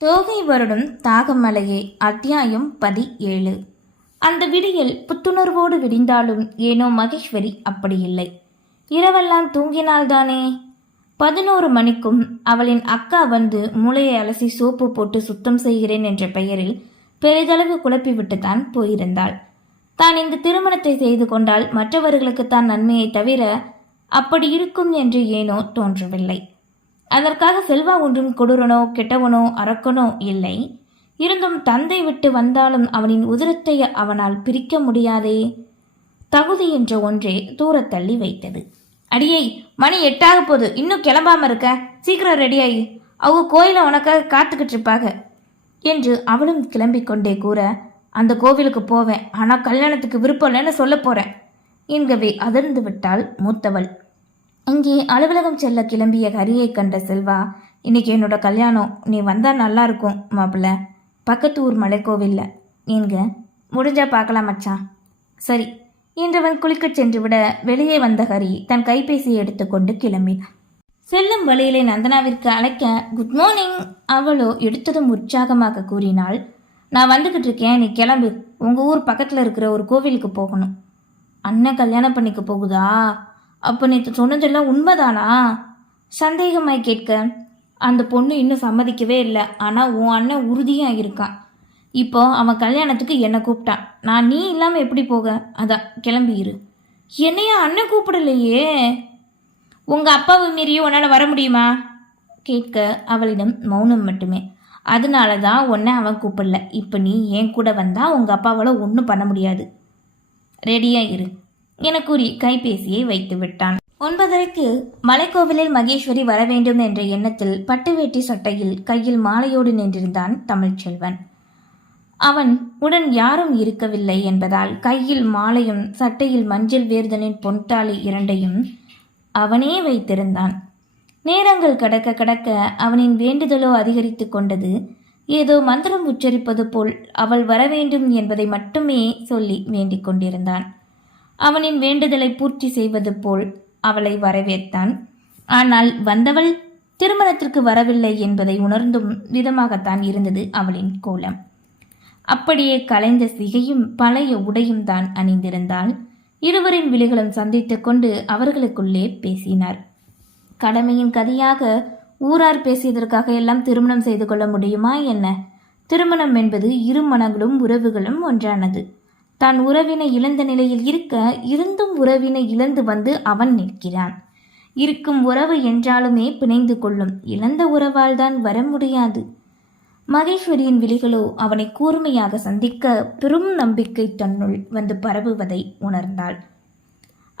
தோகை வருடம் தாகமலையே அத்தியாயம் 17. அந்த விடியல் புத்துணர்வோடு விடிந்தாலும் ஏனோ மகேஸ்வரி அப்படி இல்லை. இரவெல்லாம் தூங்கினால்தானே. 11 மணிக்கும் அவளின் அக்கா வந்து மூளையை அலசி சோப்பு போட்டு சுத்தம் செய்கிறேன் என்ற பெயரில் பெரிதளவு குழப்பிவிட்டுத்தான் போயிருந்தாள். தான் இந்த திருமணத்தை செய்து கொண்டால் மற்றவர்களுக்கு தான் நன்மையை தவிர அப்படி இருக்கும் என்று ஏனோ தோன்றவில்லை. அதற்காக செல்வா ஒன்றும் கொடூரனோ கெட்டவனோ அரக்கனோ இல்லை. இருந்தும் தந்தை விட்டு வந்தாலும் அவனின் உதிரத்தை அவனால் பிரிக்க முடியாதே. தகுதி என்ற ஒன்றே தூரத்தள்ளி வைத்தது. அடியை, மணி 8 போகுது, இன்னும் கிளம்பாம இருக்க, சீக்கிரம் ரெடியாயி, அவங்க கோயிலை உனக்காக காத்துக்கிட்டு இருப்பாங்க என்று அவளும் கிளம்பிக் கொண்டே கூற, அந்த கோவிலுக்கு போவேன், ஆனால் கல்யாணத்துக்கு விருப்பம் இல்லைன்னு சொல்ல போறேன் என்கவே அதிர்ந்து விட்டாள் மூத்தவள். இங்கே அலுவலகம் செல்ல கிளம்பிய ஹரியை கண்ட செல்வா, இன்னைக்கு என்னோட கல்யாணம், நீ வந்தா நல்லா இருக்கும் மாப்பிள்ள, பக்கத்து ஊர் மலைக்கோவில்ல என்க. முடிஞ்சா பார்க்கலாம் மச்சான். சரி என்றவன் குளிக்கச் சென்று விட வெளியே வந்த ஹரி தன் கைபேசியை எடுத்துக்கொண்டு கிளம்பினான். செல்லும் வழியிலே நந்தனாவிற்கு அழைக்க குட் மார்னிங் அவளோ எடுத்ததும் உற்சாகமாக கூறினாள். நான் வந்துக்கிட்டு இருக்கேன், நீ கிளம்பு, உங்கள் ஊர் பக்கத்தில் இருக்கிற ஒரு கோவிலுக்கு போகணும். அண்ணன் கல்யாணம் பண்ணிக்க போகுதா? அப்போ நேற்று சொன்னதெல்லாம் உண்மைதானா? சந்தேகமாய் கேட்க, அந்த பொண்ணு இன்னும் சம்மதிக்கவே இல்லை, ஆனால் உன் அண்ணன் உறுதியாக இருக்கான். இப்போ அவன் கல்யாணத்துக்கு என்னை கூப்பிட்டான், நான் நீ இல்லாமல் எப்படி போக? அதான் கிளம்பிடு. என்னையா அண்ணன் கூப்பிடலையே? உங்கள் அப்பாவை மீறியும் உன்னால் வர முடியுமா கேட்க அவளிடம் மௌனம் மட்டுமே. அதனால தான் உன்னை அவன் கூப்பிடல. இப்போ நீ என் கூட வந்தால் உங்கள் அப்பாவால் ஒன்றும் பண்ண முடியாது, ரெடியாக இரு என கூறி கைபேசியை வைத்து விட்டான். 9:30க்கு மலைக்கோவிலில் மகேஸ்வரி வர வேண்டும் என்ற எண்ணத்தில் பட்டு வேட்டி சட்டையில் கையில் மாலையோடு நின்றிருந்தான் தமிழ்ச்செல்வன். அவன் உடன் யாரும் இருக்கவில்லை என்பதால் கையில் மாலையும் சட்டையில் மஞ்சள் வேர்தனின் பொன்தாலி 2ஐயும் அவனே வைத்திருந்தான். நேரங்கள் கடக்க கடக்க அவனின் வேண்டுதலோ அதிகரித்து கொண்டது. ஏதோ மந்திரம் உச்சரிப்பது போல் அவள் வர வேண்டும் என்பதை மட்டுமே சொல்லி வேண்டிக் கொண்டிருந்தான். அவனின் வேண்டுதலை பூர்த்தி செய்வது போல் அவளை வரவேற்றான். ஆனால் வந்தவள் திருமணத்திற்கு வரவில்லை என்பதை உணர்ந்தும் விதமாகத்தான் இருந்தது அவளின் கோலம். அப்படியே கலைந்த சிகையும் பழைய உடையும் தான் அணிந்திருந்தாள். இருவரின் விழிகளும் சந்தித்து கொண்டு அவர்களுக்குள்ளே பேசினார். கடமையின் கதியாக ஊரார் பேசியதற்காக எல்லாம் திருமணம் செய்து கொள்ள முடியுமா என்ன? திருமணம் என்பது இரு மனங்களும் உறவுகளும் ஒன்றானது. தான் உறவினை இழந்த நிலையில் இருக்க, இருந்தும் உறவினை இழந்து வந்து அவன் நிற்கிறான். இருக்கும் உறவு என்றாலுமே பிணைந்து கொள்ளும், இழந்த உறவால் தான் வர முடியாது. மகேஸ்வரியின் விழிகளோ அவனை கூர்மையாக சந்திக்க பெரும் நம்பிக்கை தன்னுள் வந்து பரவுவதை உணர்ந்தாள்.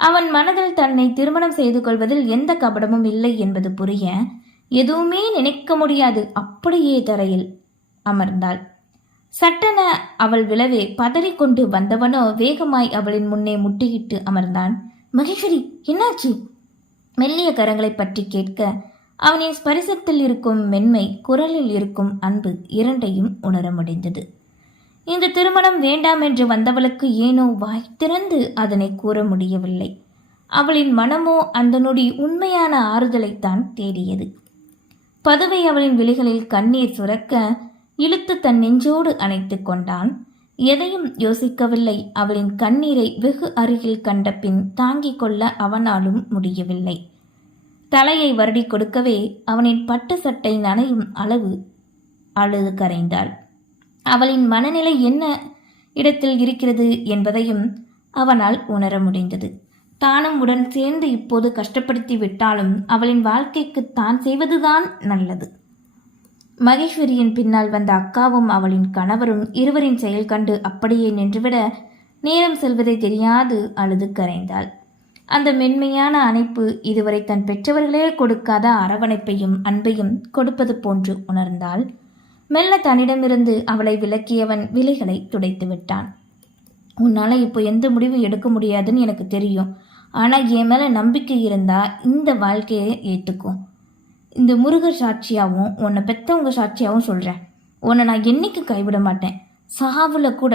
அவன் மனதில் தன்னை திருமணம் செய்து கொள்வதில் எந்த கபடமும் இல்லை என்பது புரிய, எதுவுமே நினைக்க முடியாது அப்படியே தரையில் அமர்ந்தாள். சட்டென அவள் விழவே பதறிக்கொண்டு வந்தவனோ வேகமாய் அவளின் முன்னே முட்டியிட்டு அமர்ந்தான். மகேஸ்வரி, என்னாச்சு? மெல்லிய கரங்களை பற்றி கேட்க அவனின் ஸ்பரிசத்தில் இருக்கும் மென்மை, குரலில் இருக்கும் அன்பு இரண்டையும் உணர முடிந்தது. இந்த திருமணம் வேண்டாம் என்று வந்தவளுக்கு ஏனோ வாய் திறந்து அதனை கூற முடியவில்லை. அவளின் மனமோ அந்த நொடி உண்மையான ஆறுதலைத்தான் தேடியது. பதுவை அவளின் விழிகளில் கண்ணீர் சுரக்க இழுத்து தன் நெஞ்சோடு அணைத்து கொண்டான். எதையும் யோசிக்கவில்லை. அவளின் கண்ணீரை வெகு அருகில் கண்ட பின் தாங்கிக் கொள்ள அவனாலும் முடியவில்லை. தலையை வருடி கொடுக்கவே அவனின் பட்டு சட்டை நனையும் அளவு அழுது கரைந்தாள். அவளின் மனநிலை என்ன இடத்தில் இருக்கிறது என்பதையும் அவனால் உணர முடிந்தது. தானும் உடன் சேர்ந்து இப்போது கஷ்டப்படுத்தி விட்டாலும் அவளின் வாழ்க்கைக்கு தான் செய்வதுதான் நல்லது. மகேஸ்வரியின் பின்னால் வந்த அக்காவும் அவளின் கணவரும் இருவரின் செயல் கண்டு அப்படியே நின்றுவிட நேரம் செல்வதை தெரியாது அழுது கரைந்தாள். அந்த மென்மையான அணைப்பு இதுவரை தன் பெற்றவர்களே கொடுக்காத அரவணைப்பையும் அன்பையும் கொடுப்பது போன்று உணர்ந்தாள். மெல்ல தன்னிடமிருந்து அவளை விலக்கியவன் விலைகளை துடைத்து விட்டான். உன்னால் இப்போ எந்த முடிவும் எடுக்க முடியாதுன்னு எனக்கு தெரியும், ஆனால் என் மேலே நம்பிக்கை இருந்தா இந்த வாழ்க்கையை ஏற்றுக்கும். இந்த முருகர் சாட்சியாகவும் உன்னை பெற்றவங்க சாட்சியாகவும் சொல்கிறேன், உன்னை நான் என்னைக்கு கைவிட மாட்டேன். சாவில் கூட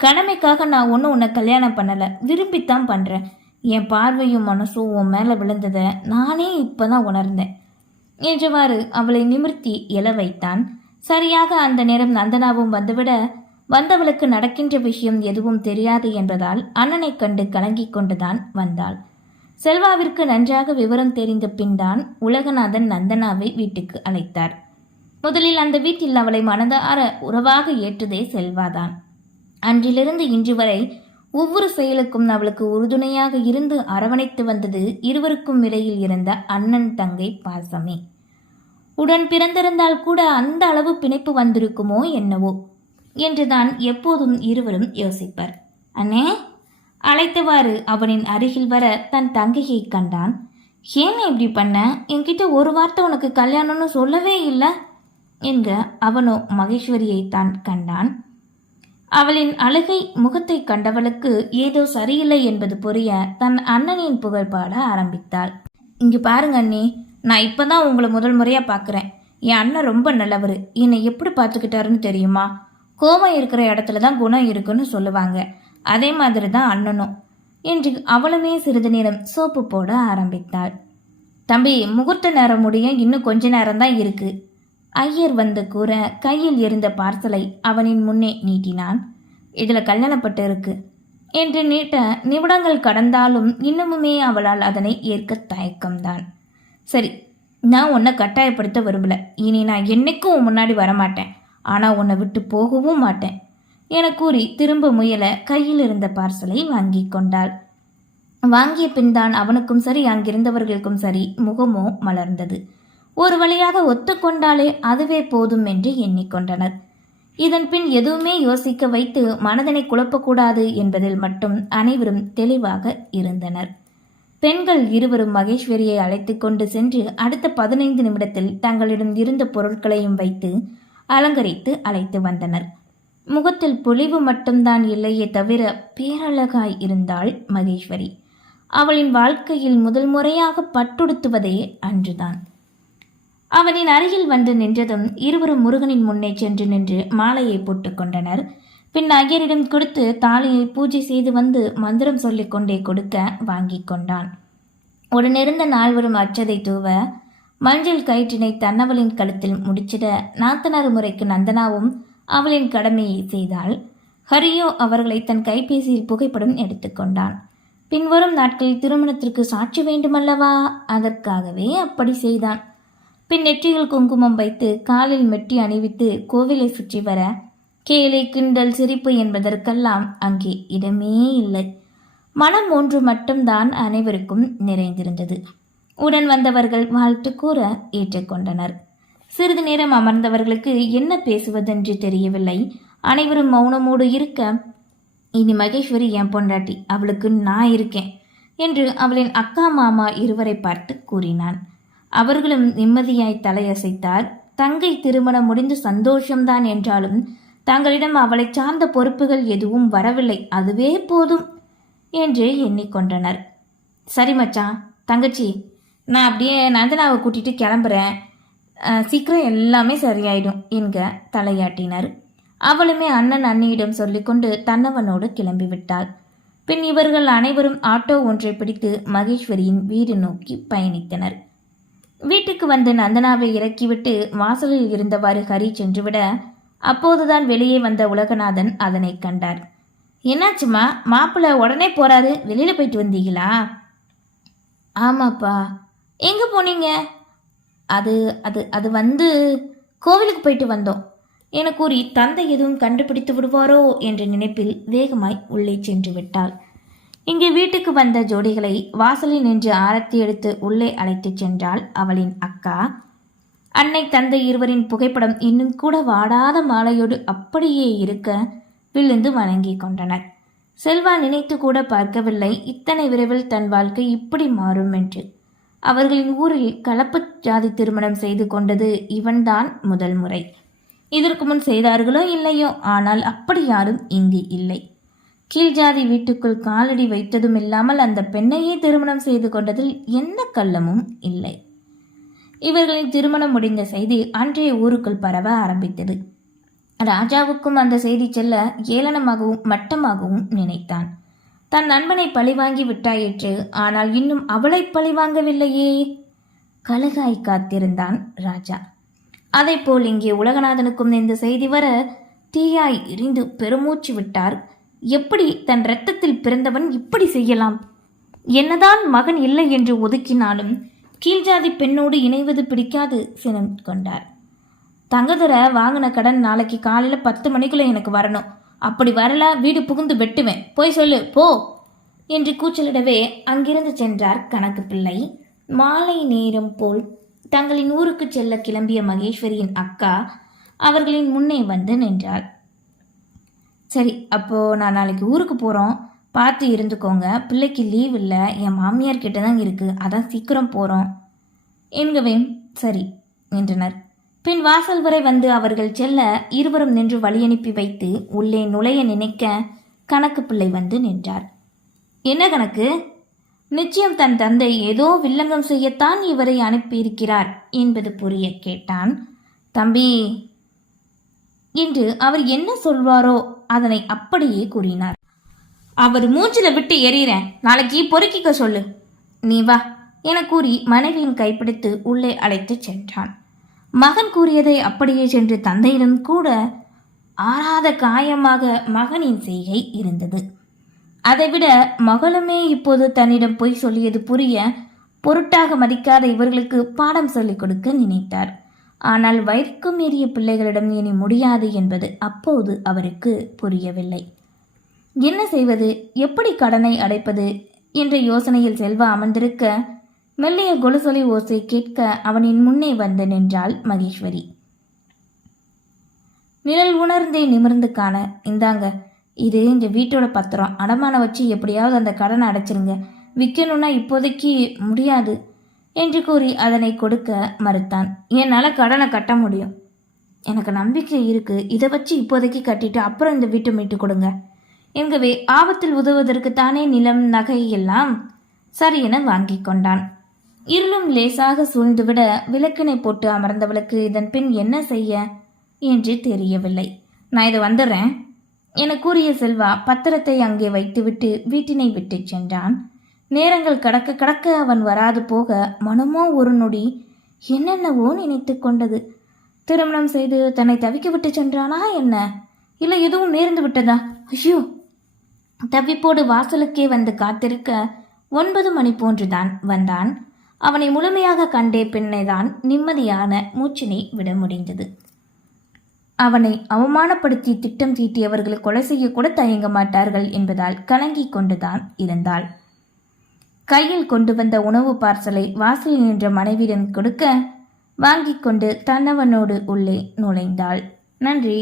கடமைக்காக நான் ஒன்றும் உன்னை கல்யாணம் பண்ணலை, விரும்பித்தான் பண்ணுறேன். என் பார்வையும் மனசும் உன் மேலே விழுந்ததை நானே இப்போ தான் உணர்ந்தேன் என்றவாறு அவளை நிமிர்த்தி எழ வைத்தான். சரியாக அந்த நேரம் நந்தனாவும் வந்துவிட வந்தவளுக்கு நடக்கின்ற விஷயம் எதுவும் தெரியாது என்பதால் அண்ணனைக் கண்டு கலங்கிக் கொண்டுதான் வந்தாள். செல்வாவிற்கு நன்றாக விவரம் தெரிந்த பின்தான் உலகநாதன் நந்தனாவை வீட்டுக்கு அழைத்தார். முதலில் அந்த வீட்டில் அவளை மனதார உறவாக ஏற்றதே செல்வாதான். அன்றிலிருந்து இன்று வரை ஒவ்வொரு செயலுக்கும் அவளுக்கு உறுதுணையாக இருந்து அரவணைத்து வந்தது இருவருக்கும் இடையில் இருந்த அண்ணன் தங்கை பாசமே. உடன் பிறந்திருந்தால் கூட அந்த அளவு பிணைப்பு வந்திருக்குமோ என்னவோ என்றுதான் எப்போதும் இருவரும் யோசிப்பர். அண்ணே, அழைத்தவாறு அவனின் அருகில் வர தன் தங்கையை கண்டான். ஏன் இப்படி பண்ண? என்கிட்ட ஒரு வார்த்தை உனக்கு கல்யாணம்னு சொல்லவே இல்லை என்க அவனோ மகேஸ்வரியை தான் கண்டான். அவளின் அழுகை முகத்தை கண்டவளுக்கு ஏதோ சரியில்லை என்பது புரிய தன் அண்ணனின் புகழ் பாட ஆரம்பித்தாள். இங்கு பாருங்க அண்ணி, நான் இப்பதான் உங்களை முதல் முறையா பார்க்குறேன். என் அண்ணன் ரொம்ப நல்லவர். என்னை எப்படி பார்த்துக்கிட்டாருன்னு தெரியுமா? கோபம் இருக்கிற இடத்துல தான் குணம் இருக்குன்னு சொல்லுவாங்க. அதே மாதிரி தான் அண்ணனும் என்று அவளுமே சிறிது நேரம் சோப்பு போட ஆரம்பித்தாள். தம்பி, முகூர்த்த நேரம் முடிய இன்னும் கொஞ்ச நேரம்தான் இருக்கு. ஐயர் வந்து கூற கையில் இருந்த பார்சலை அவனின் முன்னே நீட்டினான். இதுல கல்யாணப்பட்டு இருக்கு என்று நீட்ட நிமிடங்கள் கடந்தாலும் இன்னமுமே அவளால் அதனை ஏற்க தயக்கம்தான். சரி, நான் உன்னை கட்டாயப்படுத்த விரும்பல. இனி நான் என்னைக்கும் உன் முன்னாடி வரமாட்டேன். ஆனா உன்னை விட்டு போகவும் மாட்டேன் என கூறி திரும்ப முயல கையில் இருந்த பார்சலை வாங்கி கொண்டாள். வாங்கிய பின் தான் அவனுக்கும் சரி அங்கிருந்தவர்களுக்கும் சரி முகமோ மலர்ந்தது. ஒரு வழியாக ஒத்துக்கொண்டாலே அதுவே போதும் என்று எண்ணிக்கொண்டனர். இதன் பின் எதுவுமே யோசிக்க வைத்து மனதனை குழப்பக்கூடாது என்பதில் மட்டும் அனைவரும் தெளிவாக இருந்தனர். பெண்கள் இருவரும் மகேஸ்வரியை அழைத்து கொண்டு சென்று அடுத்த 15 நிமிடத்தில் தங்களிடம் இருந்த பொருட்களையும் வைத்து அலங்கரித்து அழைத்து வந்தனர். முகத்தில் பொலிவு மட்டும்தான் இல்லையே தவிர பேரழகாய் இருந்தாள் மகேஸ்வரி. அவளின் வாழ்க்கையில் முதல் முறையாக பட்டுடுத்துவதே அன்றுதான். அவனின் அருகில் வந்து நின்றதும் இருவரும் முருகனின் முன்னே சென்று நின்று மாலையை போட்டுக் கொண்டனர். பின் ஐயரிடம் கொடுத்து தாலியை பூஜை செய்து வந்து மந்திரம் சொல்லிக் கொண்டே கொடுக்க வாங்கி கொண்டான். உடனிருந்த நால்வரும் அச்சதை தூவ மஞ்சள் கயிற்றினை தன்னவளின் கழுத்தில் முடிச்சிட நாத்தனார் முறைக்கு நந்தனாவும் அவளின் கடமையை செய்தாள். ஹரியோ அவர்களை தன் கைபேசியில் புகைப்படம் எடுத்துக்கொண்டான். பின்வரும் நாட்களில் திருமணத்திற்கு சாட்சி வேண்டுமல்லவா, அதற்காகவே அப்படி செய்தான். பின் நெற்றியில் குங்குமம் வைத்து காலில் மெட்டி அணிவித்து கோவிலை சுற்றி வர கேலி கிண்டல் சிரிப்பு என்பதற்கெல்லாம் அங்கே இடமே இல்லை. மனம் ஒன்று மட்டும்தான் அனைவருக்கும் நிறைந்திருந்தது. உடன் வந்தவர்கள் வாழ்த்து கூற ஏற்றுக்கொண்டனர். சிறிது நேரம் அமர்ந்தவர்களுக்கு என்ன பேசுவதென்று தெரியவில்லை. அனைவரும் மௌனமோடு இருக்க, இனி மகேஸ்வரி என் பொண்டாட்டி, அவளுக்கு நான் இருக்கேன் என்று அவளின் அக்கா மாமா இருவரை பார்த்து கூறினான். அவர்களும் நிம்மதியாய் தலையசைத்தார். தங்கை திருமணம் முடிந்து சந்தோஷம்தான் என்றாலும் தங்களிடம் அவளை சார்ந்த பொறுப்புகள் எதுவும் வரவில்லை, அதுவே போதும் என்று எண்ணிக்கொண்டனர். சரி மச்சான், தங்கச்சி, நான் அப்படியே நந்தனாவை கூட்டிட்டு கிளம்புறேன். சீக்கிரம் எல்லாமே சரியாயிடும் என்க தலையாட்டினர். அவளுமே அண்ணன் அண்ணியிடம் சொல்லிக்கொண்டு தன்னவனோடு கிளம்பிவிட்டாள். பின் இவர்கள் அனைவரும் ஆட்டோ ஒன்றை பிடித்து மகேஸ்வரியின் வீடு நோக்கி பயணித்தனர். வீட்டுக்கு வந்து நந்தனாவை இறக்கிவிட்டு வாசலில் இருந்தவாறு ஹரி சென்றுவிட அப்போதுதான் வெளியே வந்த உலகநாதன் அதனை கண்டார். என்னாச்சுமா, மாப்பிள்ளை உடனே போறாரு, வெளியில போயிட்டு வந்தீங்களா? ஆமாப்பா. எங்க போனீங்க? அது அது அது வந்து கோவிலுக்கு போயிட்டு வந்தோம் என கூறி தந்தை எதுவும் கண்டுபிடித்து விடுவாரோ என்ற நினைப்பில் வேகமாய் உள்ளே சென்று விட்டாள். இங்கே வீட்டுக்கு வந்த ஜோடிகளை வாசலில் நின்று ஆரத்தி எடுத்து உள்ளே அழைத்துச் சென்றாள் அவளின் அக்கா. அன்னை தந்தை இருவரின் புகைப்படம் இன்னும் கூட வாடாத மாலையோடு அப்படியே இருக்க விழுந்து வணங்கி கொண்டனர். செல்வா நினைத்து கூட பார்க்கவில்லை இத்தனை விரைவில் தன் வாழ்க்கை இப்படி மாறும் என்று. அவர்களின் ஊரில் கலப்பு ஜாதி திருமணம் செய்து கொண்டது இவன்தான் முதல் முறை. இதற்கு முன் செய்தார்களோ இல்லையோ, ஆனால் அப்படி யாரும் இங்கு இல்லை. கீழ்ஜாதி வீட்டுக்குள் காலடி வைத்ததும் இல்லாமல் அந்த பெண்ணையே திருமணம் செய்து கொண்டதில் எந்த கள்ளமும் இல்லை. இவர்களின் திருமணம் முடிந்த செய்தி அன்றைய ஊருக்குள் பரவ ஆரம்பித்தது. ராஜாவுக்கும் அந்த செய்தி செல்ல ஏளனமாகவும் மட்டமாகவும் நினைத்தான். தன் நண்பனை பழிவாங்கி விட்டாயிற்று, ஆனால் இன்னும் அவளை பழிவாங்கவில்லையே. கழுகாய் காத்திருந்தான் ராஜா. அதைப்போல் இங்கே உலகநாதனுக்கும் இந்த செய்தி வர தீயாய் எரிந்து பெருமூச்சு விட்டார். எப்படி தன் இரத்தத்தில் பிறந்தவன் இப்படி செய்யலாம்? என்னதான் மகன் இல்லை என்று ஒதுக்கினாலும் கீழ்ஜாதி பெண்ணோடு இணைவது பிடிக்காது சினம் கொண்டார். தங்கதுர வாங்கின கடன் நாளைக்கு காலையில் 10 மணிக்குள்ள எனக்கு வரணும். அப்படி வரல வீடு புகுந்து வெட்டுவேன். போய் சொல்லு போ என்று கூச்சலிடவே அங்கிருந்து சென்றார் கணக்கு பிள்ளை. மாலை நேரம் போல் தங்களின் ஊருக்கு செல்ல கிளம்பிய மகேஸ்வரியின் அக்கா அவர்களின் முன்னே வந்து நின்றாள். சரி, அப்போ நான் நாளைக்கு ஊருக்கு போகிறோம், பார்த்து இருந்துக்கோங்க. பிள்ளைக்கு லீவ் இல்லை, என் மாமியார் கிட்ட தான் இருக்குது, அதான் சீக்கிரம் போகிறோம் என்கவே சரி என்றனர். பின் வாசல் வரை வந்து அவர்கள் செல்ல இருவரும் நின்று வழி அனுப்பி வைத்து உள்ளே நுழைய நினைக்க கணக்கு பிள்ளை வந்து நின்றார். என்ன கணக்கு? நிச்சயம் தன் தந்தை ஏதோ வில்லங்கம் செய்யத்தான் இவரை அனுப்பியிருக்கிறார் என்பது புரிய கேட்டான். தம்பி என்று அவர் என்ன சொல்வாரோ அதனை அப்படியே கூறினார். அவர் மூஞ்சில விட்டு எறிகிறேன், நாளைக்கு பொறுக்கிக்க சொல்லு, நீ வா என கூறி மனைவியின் கைப்பிடித்து உள்ளே அழைத்து சென்றான். மகன் கூறியதை அப்படியே சென்று தந்தையிடம் கூட ஆறாத காயமாக மகனின் செய்கை இருந்தது. அதைவிட மகளுமே இப்போது தன்னிடம் பொய் சொல்லியது புரிய பொருட்டாக மதிக்காத இவர்களுக்கு பாடம் சொல்லிக் கொடுக்க நினைத்தார். ஆனால் வயிற்கும் மீறிய பிள்ளைகளிடம் இனி முடியாது என்பது அப்போது அவருக்கு புரியவில்லை. என்ன செய்வது, எப்படி கடனை அடைப்பது என்ற யோசனையில் செல்வா அமர்ந்திருக்க மெல்லிய கொலுசொலி ஓசை கேட்க அவனின் முன்னே வந்து நின்றாள் மகேஸ்வரி. நிழல் உணர்ந்தே நிமிர்ந்து காண, இந்தாங்க, இது இந்த வீட்டோட பத்திரம், அடமானம் வச்சு எப்படியாவது அந்த கடனை அடைச்சிருங்க, விற்கணும்னா இப்போதைக்கு முடியாது என்று கூறி அதனை கொடுக்க மறுத்தான். என்னால் கடனை கட்ட முடியும், எனக்கு நம்பிக்கை இருக்கு, இதை வச்சு இப்போதைக்கு கட்டிட்டு அப்புறம் இந்த வீட்டை மீட்டு கொடுங்க என்கவே ஆபத்தில் உதவுவதற்கு தானே நிலம் நகை எல்லாம் சரி என வாங்கி கொண்டான். இருளும் லேசாக சூழ்ந்துவிட விளக்கினை போட்டு அமர்ந்தவளுக்கு இதன் பின் என்ன செய்ய என்று தெரியவில்லை. நான் இதை வந்துடுறேன் என கூறிய செல்வா பத்திரத்தை அங்கே வைத்துவிட்டு வீட்டினை விட்டு சென்றான். நேரங்கள் கடக்க கடக்க அவன் வராது போக மனமோ ஒரு நொடி என்னென்னவோ நினைத்து கொண்டது. திருமணம் செய்து தன்னை தவிக்க விட்டு சென்றானா என்ன, இல்லை எதுவும் நேர்ந்து விட்டதா? ஐயோ! தவிப்போடு வாசலுக்கே வந்து காத்திருக்க 9 மணி போன்றுதான் வந்தான். அவனை முழுமையாக கண்டே பின்னைதான் நிம்மதியான மூச்சினை விட முடிந்தது. அவனை அவமானப்படுத்தி திட்டம் தீட்டியவர்கள் கொலை செய்யக்கூட தயங்க மாட்டார்கள் என்பதால் கலங்கி கொண்டுதான் இருந்தாள். கையில் கொண்டு வந்த உணவு பார்சலை வாசலில் நின்ற மனைவியிடம் கொடுக்க வாங்கி கொண்டு தன்னவனோடு உள்ளே நுழைந்தாள். நன்றி.